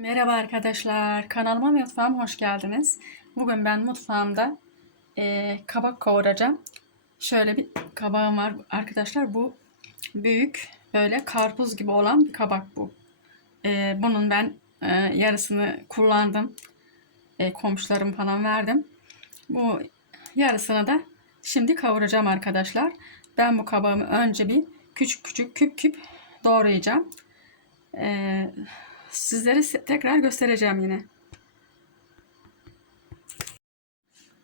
Merhaba arkadaşlar, kanalıma mutfağıma hoş geldiniz. Bugün ben mutfağımda eee, kabak kavuracağım. Şöyle bir kabağım var arkadaşlar. Bu büyük, böyle karpuz gibi olan bir kabak bu. Eee, bunun ben eee, yarısını kullandım. Eee komşularım falan verdim. Bu yarısını da şimdi kavuracağım arkadaşlar. Ben bu kabağımı önce bir küçük küçük küp küp doğrayacağım. Eee sizlere tekrar göstereceğim yine.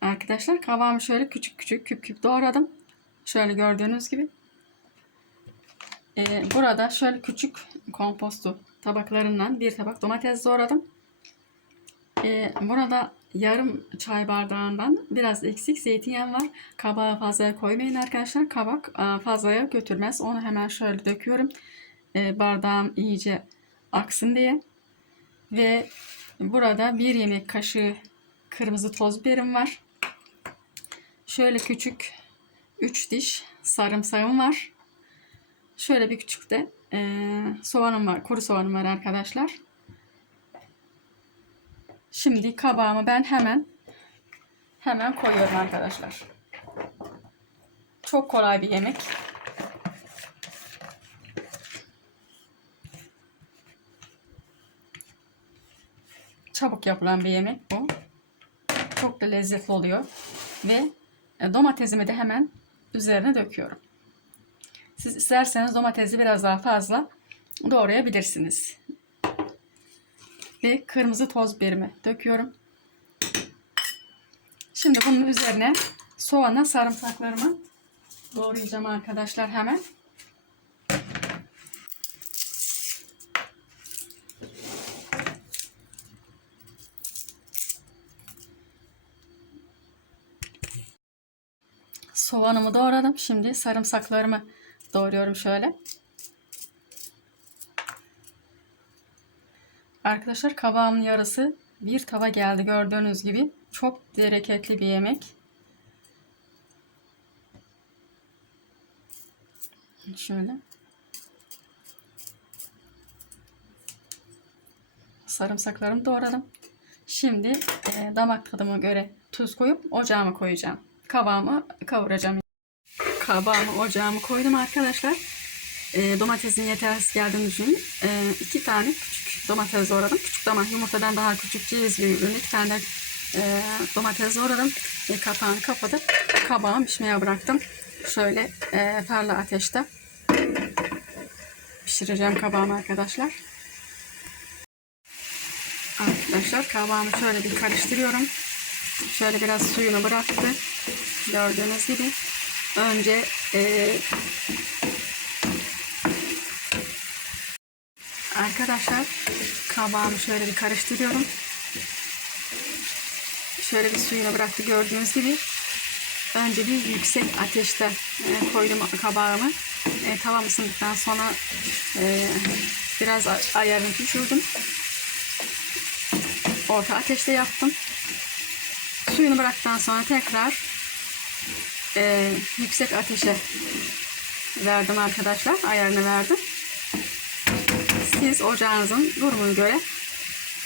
Arkadaşlar kabağımı şöyle küçük küçük küp küp doğradım. Şöyle gördüğünüz gibi. Ee, burada şöyle küçük kompostu tabaklarından bir tabak domates doğradım. Ee, burada yarım çay bardağından biraz eksik zeytinyağı var. Kabağı fazlaya koymayın arkadaşlar. Kabak e, fazlaya götürmez. Onu hemen şöyle döküyorum. Ee, bardağım iyice aksın diye. Ve burada bir yemek kaşığı kırmızı toz biberim var. Şöyle küçük 3 diş sarımsağım var. Şöyle bir küçük de eee, soğanım var. Kuru soğanım var arkadaşlar. Şimdi kabağımı ben hemen hemen koyuyorum arkadaşlar. Çok kolay bir yemek. Çabuk yapılan bir yemek bu. Çok da lezzetli oluyor. Ve e, domatesimi de hemen üzerine döküyorum. Siz isterseniz domatesi biraz daha fazla doğrayabilirsiniz. Ve kırmızı toz biberimi döküyorum. Şimdi bunun üzerine soğanla sarımsaklarımı doğrayacağım arkadaşlar hemen. Soğanımı doğradım. Şimdi sarımsaklarımı doğruyorum şöyle. Arkadaşlar kabağımın yarısı bir tava geldi gördüğünüz gibi. Çok bereketli bir yemek. Şöyle. Sarımsaklarımı doğradım. Şimdi e, damak tadıma göre tuz koyup ocağıma koyacağım. Kabağımı kavuracağım. Kabağımı ocağıma koydum arkadaşlar. E, domatesin yetersiz geldiğini düşünün. E, iki tane küçük domates doğradım. Küçük ama yumurtadan daha küçük ceviz büyüklüğünde iki tane de e, domates doğradım. E, kapağını kapatıp kabağımı pişmeye bıraktım. Şöyle e, perli ateşte pişireceğim kabağımı arkadaşlar. Arkadaşlar kabağımı şöyle bir karıştırıyorum. Şöyle biraz suyunu bıraktı. Gördüğünüz gibi. Önce e, arkadaşlar kabağımı şöyle bir karıştırıyorum. Şöyle bir suyunu bıraktı gördüğünüz gibi. Önce bir yüksek ateşte e, koydum kabağımı. E, tavam ısındıktan sonra e, biraz ayarını düşürdüm. Orta ateşte yaptım. Suyunu bıraktıktan sonra tekrar e, yüksek ateşe verdim arkadaşlar. Ayarını verdim. Siz ocağınızın durumuna göre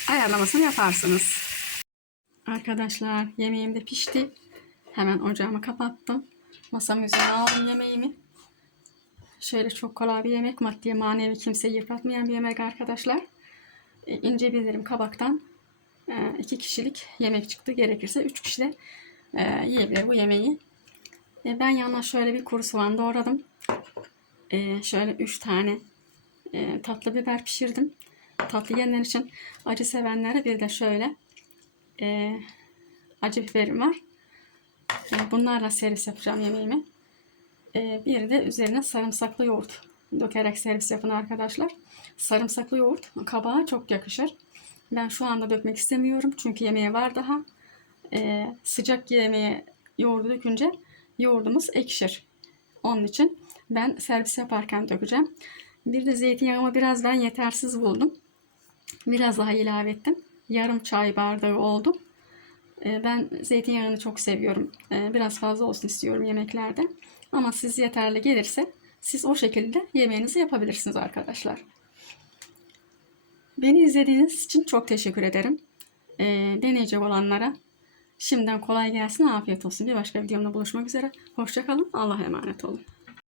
ayarlamasını yaparsınız. Arkadaşlar yemeğim de pişti. Hemen ocağımı kapattım. Masamın üzerine aldım yemeğimi. Şöyle çok kolay bir yemek. Maddi manevi kimseyi yıpratmayan bir yemek arkadaşlar. E, ince bir dilim kabaktan iki kişilik yemek çıktı. Gerekirse üç kişi de e, yiyebilir bu yemeği. E, ben yanına şöyle bir kuru soğan doğradım. E, şöyle üç tane e, tatlı biber pişirdim. Tatlı yiyenler için acı sevenlere bir de şöyle e, acı biberim var. E, bunlarla servis yapacağım yemeğimi. E, bir de üzerine sarımsaklı yoğurt dökerek servis yapın arkadaşlar. Sarımsaklı yoğurt kabağa çok yakışır. Ben şu anda dökmek istemiyorum çünkü yemeğe var daha. E, sıcak yemeğe yoğurdu dökünce yoğurdumuz ekşir. Onun için ben servis yaparken dökeceğim. Bir de zeytinyağımı biraz ben yetersiz buldum. Biraz daha ilave ettim. Yarım çay bardağı oldu. E, Ben zeytinyağını çok seviyorum. E, Biraz fazla olsun istiyorum yemeklerde. Ama siz yeterli gelirse siz o şekilde yemeğinizi yapabilirsiniz arkadaşlar. Beni izlediğiniz için çok teşekkür ederim. Ee, deneyecek olanlara şimdiden kolay gelsin, afiyet olsun. Bir başka videomda buluşmak üzere. Hoşçakalın, Allah'a emanet olun.